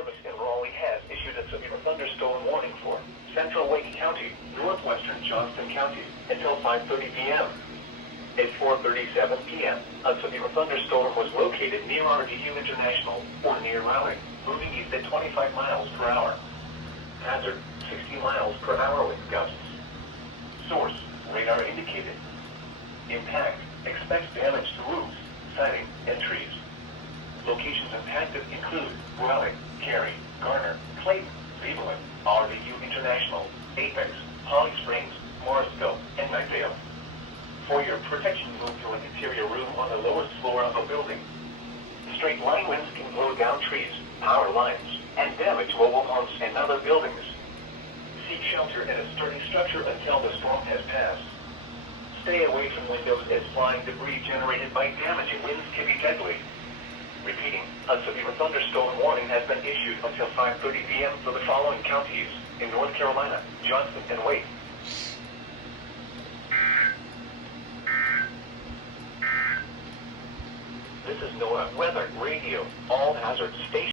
Service in Raleigh has issued a severe thunderstorm warning for central Wake County, northwestern Johnston County, until 5:30 p.m. At 4:37 p.m., a severe thunderstorm was located near RDU International, or near Raleigh, moving east at 25 miles per hour. Hazard, 60 miles per hour with gusts. Source, radar indicated. Impact, expect damage to roofs, siding, and trees. Locations impacted include Raleigh, Cary, Garner, Clayton, Cleveland, RDU International, Apex, Holly Springs, Morrisville, and Knightdale. For your protection, move to an interior room on the lowest floor of a building. Straight line winds can blow down trees, power lines, and damage mobile homes and other buildings. Seek shelter in a sturdy structure until the storm has passed. Stay away from windows as flying debris generated by damaging winds can be deadly. Repeating, a severe thunderstorm warning has been issued until 5:30 p.m. for the following counties in North Carolina, Johnston, and Wake. This is NOAA Weather Radio. All hazards stations.